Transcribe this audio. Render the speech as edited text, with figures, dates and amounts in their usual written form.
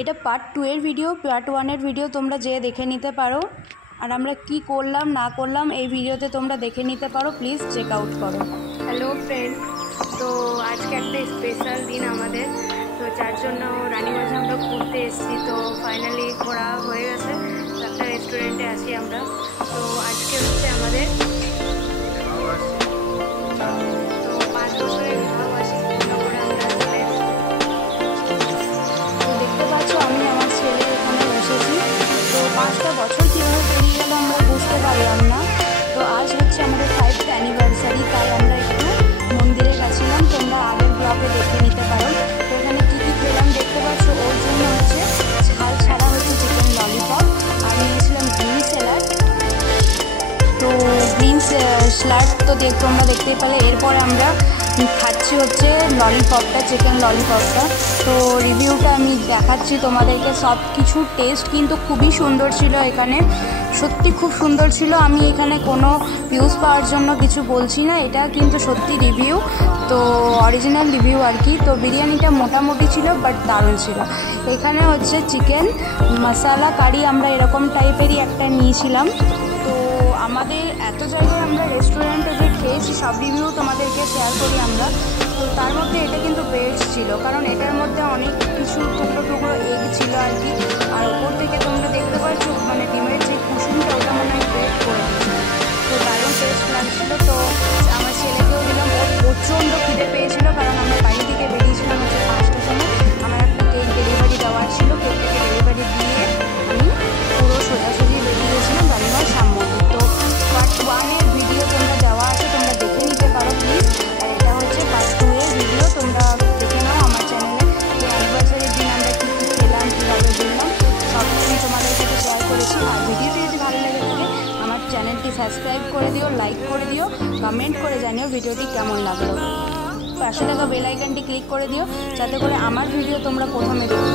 এটা পার্ট 2 এর video. Part 1 এর ভিডিও তোমরা যেয়ে দেখে নিতে পারো, আর আমরা কি করলাম না করলাম এই ভিডিওতে তোমরা দেখে নিতে পারো, প্লিজ চেক আউট করো। হ্যালো ফ্রেন্ড, তো আজকে একটা স্পেশাল দিন আমাদের, তো যার জন্য রানীগঞ্জে আমরা ঘুরতে এসেছি। তো ফাইনালি ঘোরা হয়ে গেছে, একটা রেস্টুরেন্টে আছি আমরা। তো আজকে হচ্ছে আমাদের তো 5 বছরের বিবাহবার্ষিকী করে আমরা চলে এসেছি। তো দেখতে পাচ্ছ আমি আমার ছেলে এখানে বসেছি। তো 5টা বছর কীভাবে পেরিয়ে গেল আমরা বুঝতে পারলাম না। তো আজ হচ্ছে আমাদের 5th অ্যানিভার্সারি, তাই আমরা একটু মন্দিরে গেছিলাম, তোমরা আগের ব্লগে দেখে নিতে পারো। তো এখানে কী কী খেলাম দেখতে পাচ্ছ। ওর জন্য হচ্ছে ঝাল ছাড়া হচ্ছে চিকেন ললিপপ, আর নিয়েছিলাম গ্রিন স্যালাড। তো গ্রিন স্যালাড তো তোমরা দেখতেই পেলে। এরপরে আমরা খাচ্ছি হচ্ছে ললিপপটা, চিকেন ললিপপটা। তো রিভিউটা আমি দেখাচ্ছি তোমাদেরকে। সব কিছুর টেস্ট কিন্তু খুবই সুন্দর ছিল এখানে, সত্যি খুব সুন্দর ছিল। আমি এখানে কোনো ভিউজ পাওয়ার জন্য কিছু বলছি না, এটা কিন্তু সত্যি রিভিউ, তো অরিজিনাল রিভিউ আর কি। তো বিরিয়ানিটা মোটামুটি ছিল, বাট দারুণ ছিল। এখানে হচ্ছে চিকেন মশালা কারি আমরা এরকম টাইপেরই একটা নিয়েছিলাম। তো আমাদের এত জায়গায় আমরা রেস্টুরেন্টে যে খেয়েছি সব রিভিউ তোমাদেরকে শেয়ার করি আমরা। তো তার মধ্যে এটা কিন্তু বেস্ট ছিল, কারণ এটার মধ্যে অনেক কিছু টুকরো টুকরো এগ ছিল আর কি। আর ওপর থেকে তোমরা দেখতে পাচ্ছ মানে ডিমের যে কুসুমটা ওটা মনে হয় ব্রেক করে দিচ্ছে। তো দারুণ টেস্ট লাগছিল। তো আমার ছেলেকেও দিলাম, ওর প্রচণ্ড খিদে পেয়েছিল, কারণ আমরা বাড়ি থেকে বেরিয়েছিলাম হচ্ছে 5টার সময়। আমার একটা কেক ডেলিভারি দেওয়ার ছিল, কেকটাকে ডেলিভারি দিয়ে আমি পুরো সোজাসুজি বেরিয়ে গেছিলাম রানীগঞ্জ শ্যাম মন্দির। তো পার্ট 1 এর ভিডিও তোমরা দেওয়া আছে, তোমরা দেখে নিতে পারো প্লিজ। আর এটা হচ্ছে পার্ট 2 এর ভিডিও, তোমরা দেখে নাও আমার চ্যানেলে। যে অ্যানিভার্সারির দিন আমরা কী কী খেলাম, কীভাবে ঘুরলাম, সব কিছুই তোমাদের সাথে শেয়ার করেছি। আর ভিডিওটি যদি ভালো লেগে থাকে আমার চ্যানেলটি সাবস্ক্রাইব করে দিও, লাইক করে দিও, কমেন্ট করে জানিও ভিডিওটি কেমন লাগলো। পাশে থাকা বেল আইকনটি ক্লিক করে দিও, যাতে করে আমার ভিডিও তোমরা প্রথমে দেখো।